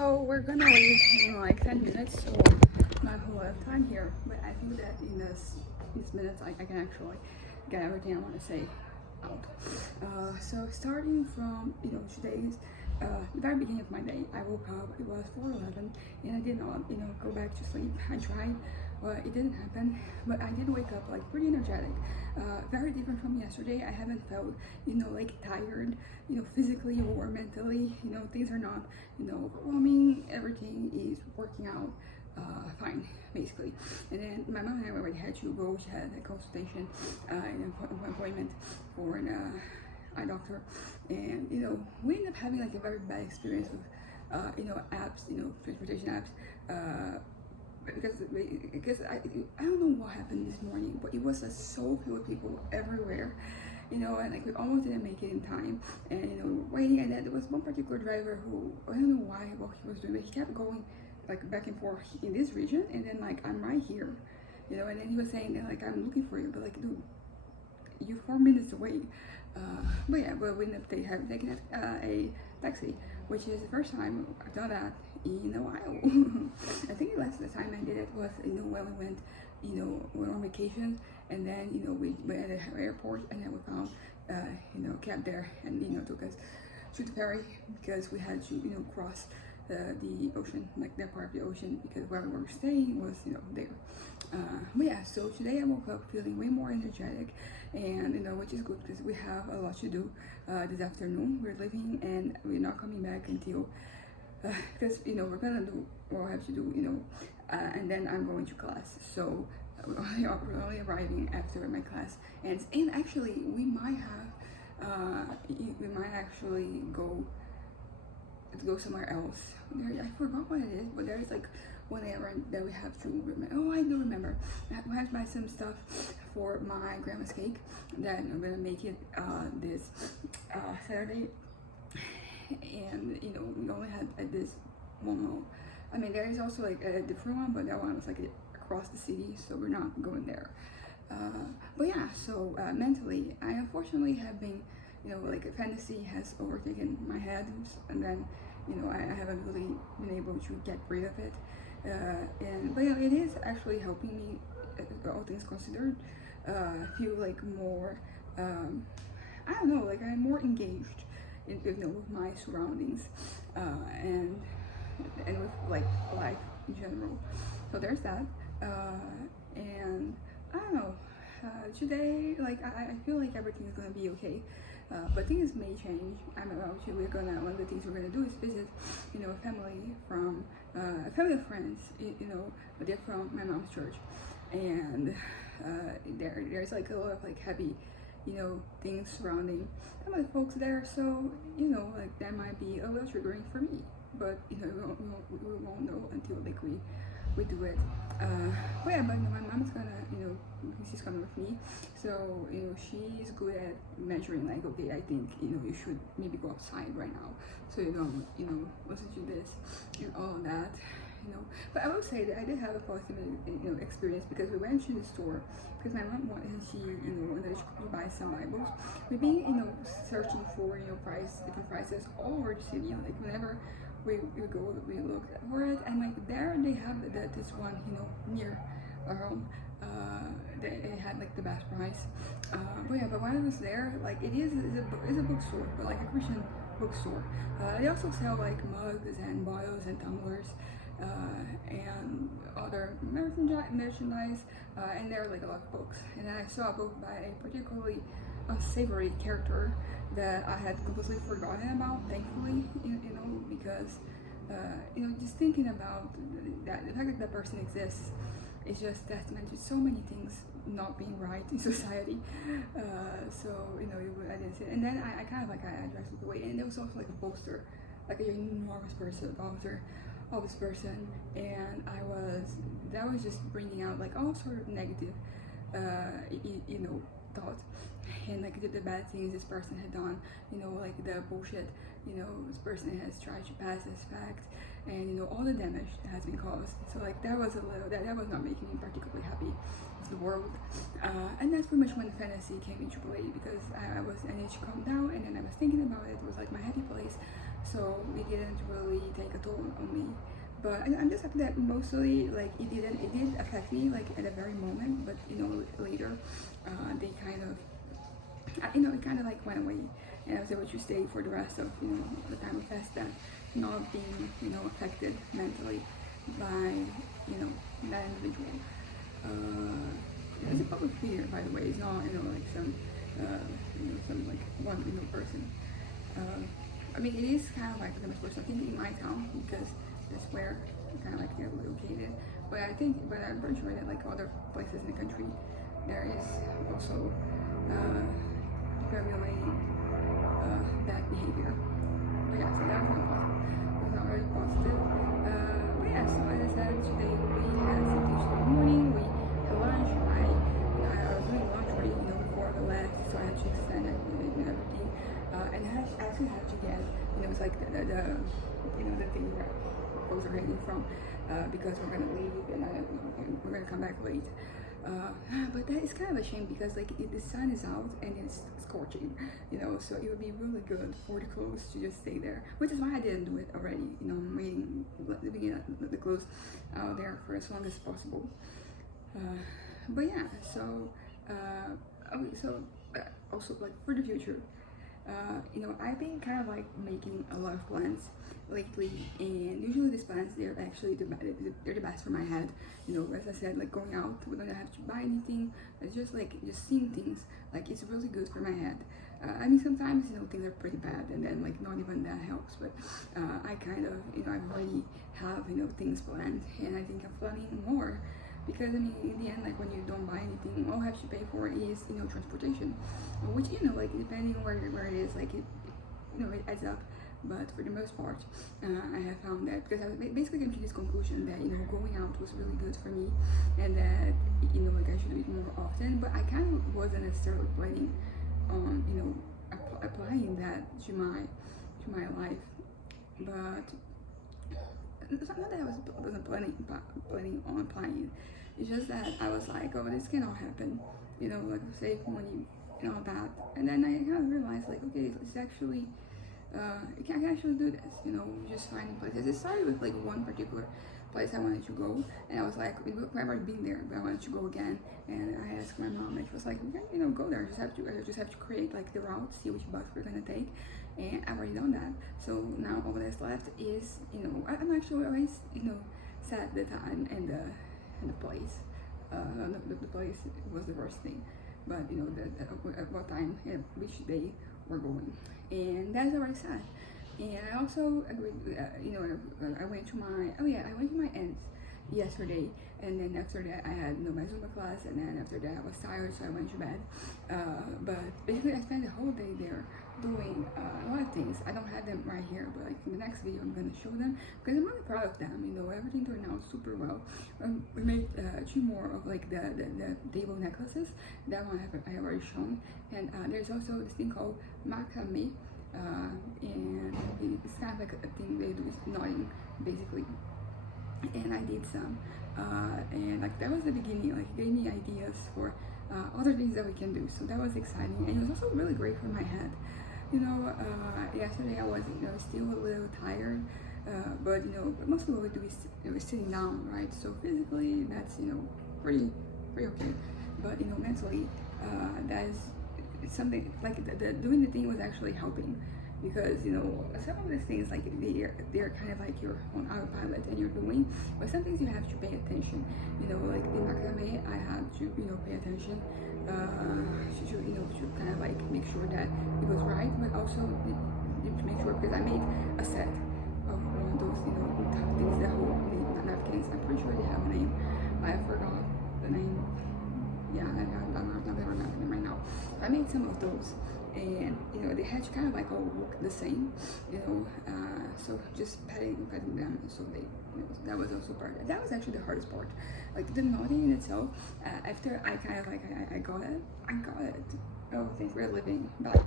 So we're gonna leave in like 10 minutes, so not a whole lot of time here. But I think that in these minutes, I can actually get everything I want to say out. So starting from today's the very beginning of my day, I woke up. It was 4:11, and I did not go back to sleep. I tried, but it didn't happen. But I did wake up like pretty energetic, very different from yesterday. I haven't felt like tired, physically or mentally. Things are not overwhelming. Everything is working out fine, basically. And then my mom and I already had to go. She had a consultation, an appointment for an eye doctor, and we ended up having like a very bad experience with apps, transportation apps. Because I don't know what happened this morning, but it was so filled with people everywhere, and like we almost didn't make it in time, and waiting. And then there was one particular driver who, I don't know what he was doing, but he kept going like back and forth in this region, and then like I'm right here, and then he was saying that like I'm looking for you, but like dude, you're 4 minutes away. But yeah, but we ended up taking a taxi, which is the first time I've done that in a while. I think the last time I did it was when we went we were on vacation, and then we went at the airport, and then we found a cab there, and took us to the ferry because we had to cross the ocean, like that part of the ocean, because where we were staying was there. But yeah, so today I woke up feeling way more energetic, and which is good because we have a lot to do this afternoon. We're leaving and we're not coming back until because we're gonna do what I have to do, and then I'm going to class. So we're only arriving after my class, and actually we might actually go somewhere else. I forgot what it is, but there's like one errand that we have to remember. Oh, I do remember. We have to buy some stuff for my grandma's cake that I'm gonna make it this Saturday. And we only had this one. I mean, there is also like a different one, but that one was like across the city, so we're not going there. But yeah, so mentally, I unfortunately have been like a fantasy has overtaken my head, and then I haven't really been able to get rid of it, but it is actually helping me, all things considered, feel like more I don't know, like I'm more engaged with my surroundings, and with like life in general. So there's that, and I don't know, today, like I feel like everything is gonna be okay. But things may change. One of the things we're gonna do is visit, a family from, a family of friends, they're from my mom's church, and there's like a lot of like heavy, things surrounding some of the folks there. So, like that might be a little triggering for me, but we won't know until like we do it. But yeah, but my mom's gonna, she's coming with me, so she's good at measuring, like, okay, I think you should maybe go outside right now, so you don't listen to this and all of that. But I will say that I did have a positive experience, because we went to the store because my mom wanted wanted to buy some Bibles. We've been searching for different prices all over the city, like whenever we go, we look for it, and like there they have this one near our home. They had like the best price. But yeah, but when I was there, like it's a bookstore, but like a Christian bookstore. They also sell like mugs and bottles and tumblers, and other merchandise, and there are like a lot of books. And then I saw a book by a particularly unsavory character that I had completely forgotten about, thankfully, because just thinking about that, the fact that that person exists is just testament to so many things not being right in society. So I didn't see it, and then I kind of like I addressed it away, and there was also like a poster, like an enormous poster of this person, and that was just bringing out like all sort of negative thoughts, and like the bad things this person had done, like the bullshit this person has tried to pass as fact, and all the damage that has been caused. So like that was not making me particularly happy with the world, and that's pretty much when fantasy came into play, because I needed to calm down, and then I was thinking about it. It was like my happy place, so we didn't really take a toll on me. But I'm just happy that mostly like it did affect me like at the very moment, but later they kind of it kind of like went away, and I was able to stay for the rest of the time of fast, that not being affected mentally by that individual. It's a public figure, by the way. It's not like some some like one person. I mean, it is kind of like the famous person, I think, in my town, because that's where kind of like they're located. But I'm pretty sure that like other places in the country, there is also regulating that behavior. But yeah, so that was not very positive. But yeah, so as I said, today we had some things in the morning. We had lunch. I was doing lunch already, before we left, so I had to extend it and everything. And I actually had to get, it's like the thing where clothes are hanging from, because we're gonna leave and we're gonna come back late. But that is kind of a shame, because like the sun is out and it's scorching, so it would be really good for the clothes to just stay there, which is why I didn't do it already. I'm waiting, leaving the clothes out there for as long as possible. But yeah, so also like for the future, I've been kind of like making a lot of plans lately, and usually these plans, they're actually they're the best for my head. As I said, like going out, we don't have to buy anything. It's just seeing things, like it's really good for my head. I mean, sometimes things are pretty bad, and then like not even that helps. But I kind of I already have things planned, and I think I'm planning more. Because I mean, in the end, like when you don't buy anything, all you have to pay for is transportation, which like depending on where it is, like it adds up. But for the most part, I have found that, because I basically came to this conclusion that going out was really good for me, and that like I should do it more often. But I kind of wasn't necessarily planning on applying that to my life. But it's not that I wasn't planning on applying it. It's just that I was like, oh, this cannot happen, like save money and all that. And then I kind of realized, like, okay, it's actually, I can actually do this, just finding places. It started with like one particular place I wanted to go, and I was like, I've already been there, but I wanted to go again. And I asked my mom, and she was like, okay, go there. I just have to create like the route, see which bus we're gonna take, and I've already done that. So now all that's left is, I'm actually always, set the time and the place. The place was the first thing, but at what time and which day we're going, and that's already set. And I also agreed, I went to my aunt's yesterday, and then after that I had my Zumba class, and then after that I was tired, so I went to bed. But basically I spent the whole day there doing a lot of things. I don't have them right here, but like in the next video I'm gonna show them, because I'm really proud of them. Everything turned out super well. We made 2 more of like the table necklaces. That one I have already shown, and there's also this thing called macrame. And it's kind of like a thing they do with knotting, basically. And I did some, and like that was the beginning. Like it gave me ideas for other things that we can do. So that was exciting, and it was also really great for my head. Yesterday I was still a little tired, but mostly what we do is sitting down, right? So physically that's pretty okay, but mentally that is something like doing the thing was actually helping, because some of these things, like they're kind of like you're on autopilot and you're doing, but some things you have to pay attention. Like the macrame, I had to pay attention to kind of like make sure that it was right, but also to make sure, because I made a set of one of those things that hold the napkins. I'm pretty sure they have a name. I forgot the name. Yeah, I'm not remembering them right now. I made some of those, and they had to kind of like all look the same, so just patting them, so they that was also part. That was actually the hardest part, like the knotting in itself. After I kind of like I got it. Oh, I think we're living back.